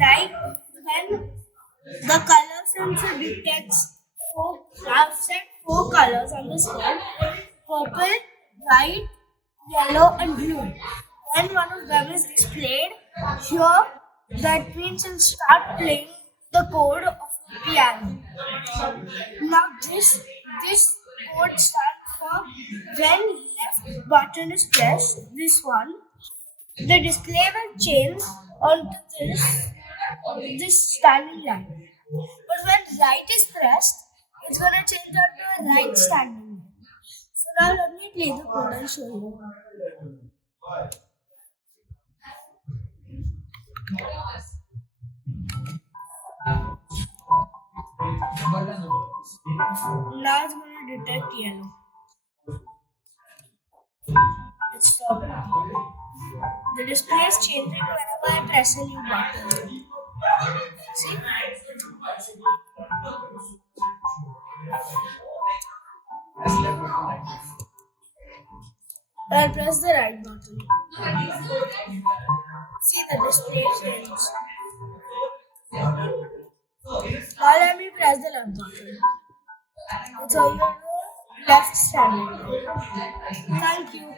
like when the color sensor detects I've set 4 colors on the screen: purple, white, yellow, and blue. When one of them is displayed here, that means it'll start playing the code of the piano. Now this code stands for when left button is pressed, this one, the display will change onto this standing line. But when right is pressed, it's gonna change onto a right standing line. So now let me play the code and show you. Now it's gonna detect yellow. It stopped. The display is changing whenever I press a new button. See? I'll press the right button. See, the display changed. Now let me press the left button. It's on the left standing. Thank you.